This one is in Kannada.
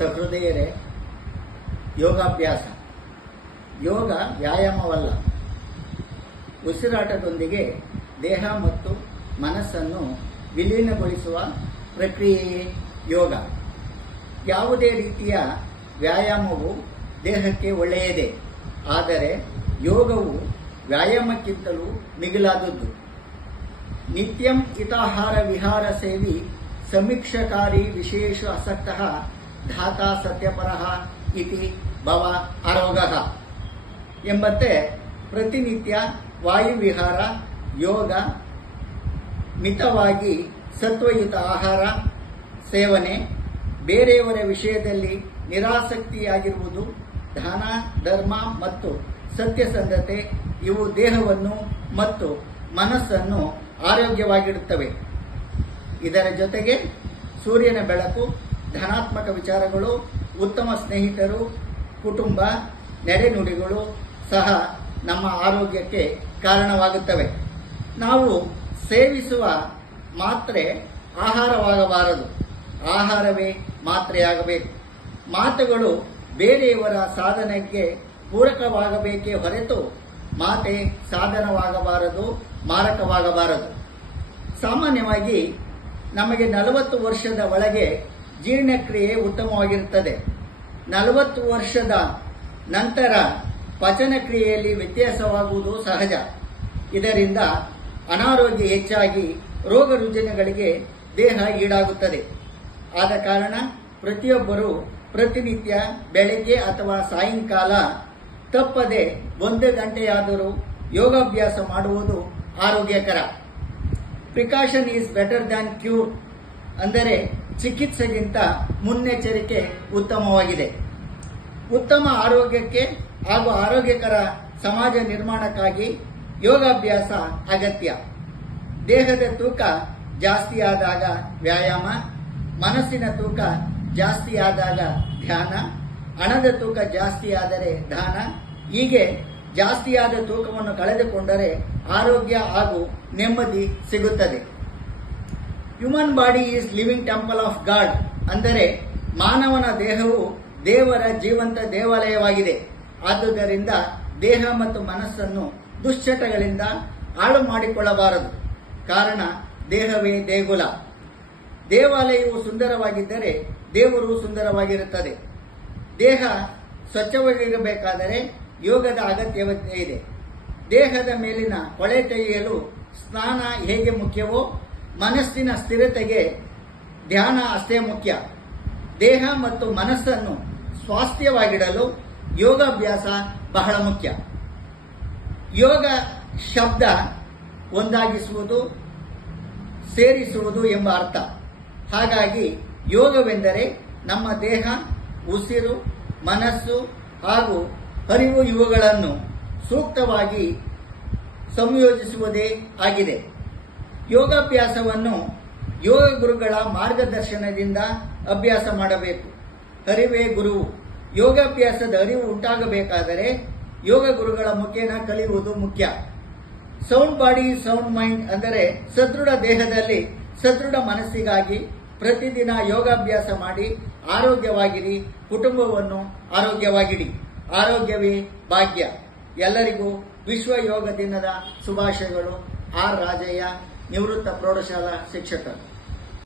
ಸಹೃದಯರೇ, ಯೋಗಾಭ್ಯಾಸ ಯೋಗ ವ್ಯಾಯಾಮವಲ್ಲ. ಉಸಿರಾಟದೊಂದಿಗೆ ದೇಹ ಮತ್ತು ಮನಸ್ಸನ್ನು ವಿಲೀನಗೊಳಿಸುವ ಪ್ರಕ್ರಿಯೆಯೇ ಯೋಗ. ಯಾವುದೇ ರೀತಿಯ ವ್ಯಾಯಾಮವು ದೇಹಕ್ಕೆ ಒಳ್ಳೆಯದೇ, ಆದರೆ ಯೋಗವು ವ್ಯಾಯಾಮಕ್ಕಿಂತಲೂ ಮಿಗಿಲಾದದ್ದು. ನಿತ್ಯಂ ಹಿತಾಹಾರ ವಿಹಾರ ಸೇವಿ ಸಮೀಕ್ಷಾಕಾರಿ ವಿಶೇಷ ಆಸಕ್ತಃ ಧಾತಾ ಸತ್ಯಪರಃ ಇತಿ ಭವ ಆರೋಗಃ ಎಂಬಂತೆ ಪ್ರತಿನಿತ್ಯ ವಾಯುವಿಹಾರ, ಯೋಗ, ಮಿತವಾಗಿ ಸತ್ವಯುತ ಆಹಾರ ಸೇವನೆ, ಬೇರೆಯವರ ವಿಷಯದಲ್ಲಿ ನಿರಾಸಕ್ತಿಯಾಗಿರುವುದು, ದಾನ ಧರ್ಮ ಮತ್ತು ಸತ್ಯಸಂಧತೆ ಇವು ದೇಹವನ್ನು ಮತ್ತು ಮನಸ್ಸನ್ನು ಆರೋಗ್ಯವಾಗಿಡುತ್ತವೆ. ಇದರ ಜೊತೆಗೆ ಸೂರ್ಯನ ಬೆಳಕು, ಧನಾತ್ಮಕ ವಿಚಾರಗಳು, ಉತ್ತಮ ಸ್ನೇಹಿತರು, ಕುಟುಂಬ, ನಡೆನುಡಿಗಳು ಸಹ ನಮ್ಮ ಆರೋಗ್ಯಕ್ಕೆ ಕಾರಣವಾಗುತ್ತವೆ. ನಾವು ಸೇವಿಸುವ ಮಾತ್ರೆ ಆಹಾರವಾಗಬಾರದು, ಆಹಾರವೇ ಮಾತ್ರೆಯಾಗಬೇಕು. ಮಾತುಗಳು ಬೇರೆಯವರ ಸಾಧನೆಗೆ ಪೂರಕವಾಗಬೇಕೇ ಹೊರತು ಮಾತೆ ಸಾಧನವಾಗಬಾರದು, ಮಾರಕವಾಗಬಾರದು. ಸಾಮಾನ್ಯವಾಗಿ ನಮಗೆ 40 ವರ್ಷದ ಒಳಗೆ ಜೀರ್ಣಕ್ರಿಯೆ ಉತ್ತಮವಾಗಿರುತ್ತದೆ. 40 ವರ್ಷದ ನಂತರ ಪಚನ ಕ್ರಿಯೆಯಲ್ಲಿ ವ್ಯತ್ಯಾಸವಾಗುವುದು ಸಹಜ. ಇದರಿಂದ ಅನಾರೋಗ್ಯ ಹೆಚ್ಚಾಗಿ ರೋಗ ರುಜಿನಗಳಿಗೆ ದೇಹ ಈಡಾಗುತ್ತದೆ. ಆದ ಕಾರಣ ಪ್ರತಿಯೊಬ್ಬರೂ ಪ್ರತಿನಿತ್ಯ ಬೆಳಗ್ಗೆ ಅಥವಾ ಸಾಯಂಕಾಲ ತಪ್ಪದೆ 1 ಗಂಟೆಯಾದರೂ ಯೋಗಾಭ್ಯಾಸ ಮಾಡುವುದು ಆರೋಗ್ಯಕರ. Precaution is better than cure, ಅಂದರೆ ಚಿಕಿತ್ಸೆಗಿಂತ ಮುನ್ನೆಚ್ಚರಿಕೆ ಉತ್ತಮವಾಗಿದೆ. ಉತ್ತಮ ಆರೋಗ್ಯಕ್ಕೆ ಹಾಗೂ ಆರೋಗ್ಯಕರ ಸಮಾಜ ನಿರ್ಮಾಣಕ್ಕಾಗಿ ಯೋಗಾಭ್ಯಾಸ ಅಗತ್ಯ. ದೇಹದ ತೂಕ ಜಾಸ್ತಿಯಾದಾಗ ವ್ಯಾಯಾಮ, ಮನಸ್ಸಿನ ತೂಕ ಜಾಸ್ತಿಯಾದಾಗ ಧ್ಯಾನ, ಹಣದ ತೂಕ ಜಾಸ್ತಿಯಾದರೆ ದಾನ, ಹೀಗೆ ಜಾಸ್ತಿಯಾದ ತೂಕವನ್ನು ಕಳೆದುಕೊಂಡರೆ ಆರೋಗ್ಯ ಹಾಗೂ ನೆಮ್ಮದಿ ಸಿಗುತ್ತದೆ. Human body is living temple of god, ಅಂದರೆ ಮಾನವನ ದೇಹವು ದೇವರ ಜೀವಂತ ದೇವಾಲಯವಾಗಿದೆ. ಆದುದರಿಂದ ದೇಹ ಮತ್ತು ಮನಸ್ಸನ್ನು ದುಶ್ಚಟಗಳಿಂದ ಹಾಳು ಮಾಡಿಕೊಳ್ಳಬಾರದು. ಕಾರಣ ದೇಹವೇ ದೇಗುಲ. ದೇವಾಲಯವು ಸುಂದರವಾಗಿದ್ದರೆ ದೇವರು ಸುಂದರವಾಗಿರುತ್ತದೆ. ದೇಹ ಸ್ವಚ್ಛವಾಗಿರಬೇಕಾದರೆ ಯೋಗದ ಅಗತ್ಯವೇ ಇದೆ. ದೇಹದ ಮೇಲಿನ ಕೊಳೆ ತೆಗೆಯಲು ಸ್ನಾನ ಹೇಗೆ ಮುಖ್ಯವೋ, ಮನಸ್ಸಿನ ಸ್ಥಿರತೆಗೆ ಧ್ಯಾನ ಅಷ್ಟೇ ಮುಖ್ಯ. ದೇಹ ಮತ್ತು ಮನಸ್ಸನ್ನು ಸ್ವಾಸ್ಥ್ಯವಾಗಿಡಲು ಯೋಗಾಭ್ಯಾಸ ಬಹಳ ಮುಖ್ಯ. ಯೋಗ ಶಬ್ದ ಒಂದಾಗಿಸುವುದು, ಸೇರಿಸುವುದು ಎಂಬ ಅರ್ಥ. ಹಾಗಾಗಿ ಯೋಗವೆಂದರೆ ನಮ್ಮ ದೇಹ, ಉಸಿರು, ಮನಸ್ಸು ಹಾಗೂ ಅರಿವು ಇವುಗಳನ್ನು ಸೂಕ್ತವಾಗಿ ಸಂಯೋಜಿಸುವುದೇ ಆಗಿದೆ. ಯೋಗಾಭ್ಯಾಸವನ್ನು ಯೋಗ ಗುರುಗಳ ಮಾರ್ಗದರ್ಶನದಿಂದ ಅಭ್ಯಾಸ ಮಾಡಬೇಕು. ಅರಿವೇ ಗುರುವು. ಯೋಗಾಭ್ಯಾಸದ ಅರಿವು ಉಂಟಾಗಬೇಕಾದರೆ ಯೋಗ ಗುರುಗಳ ಮುಖೇನ ಕಲಿಯುವುದು ಮುಖ್ಯ. ಸೌಂಡ್ ಬಾಡಿ ಸೌಂಡ್ ಮೈಂಡ್, ಅಂದರೆ ಸದೃಢ ದೇಹದಲ್ಲಿ ಸದೃಢ ಮನಸ್ಸಿಗಾಗಿ ಪ್ರತಿದಿನ ಯೋಗಾಭ್ಯಾಸ ಮಾಡಿ ಆರೋಗ್ಯವಾಗಿರಿ, ಕುಟುಂಬವನ್ನು ಆರೋಗ್ಯವಾಗಿಡಿ. ಆರೋಗ್ಯವೇ ಭಾಗ್ಯ. ಎಲ್ಲರಿಗೂ ವಿಶ್ವ ಯೋಗ ದಿನದ ಶುಭಾಶಯಗಳು. ಆರ್ ರಾಜಯ್ಯ, ನಿವೃತ್ತ ಪ್ರೌಢಶಾಲಾ ಶಿಕ್ಷಕರು.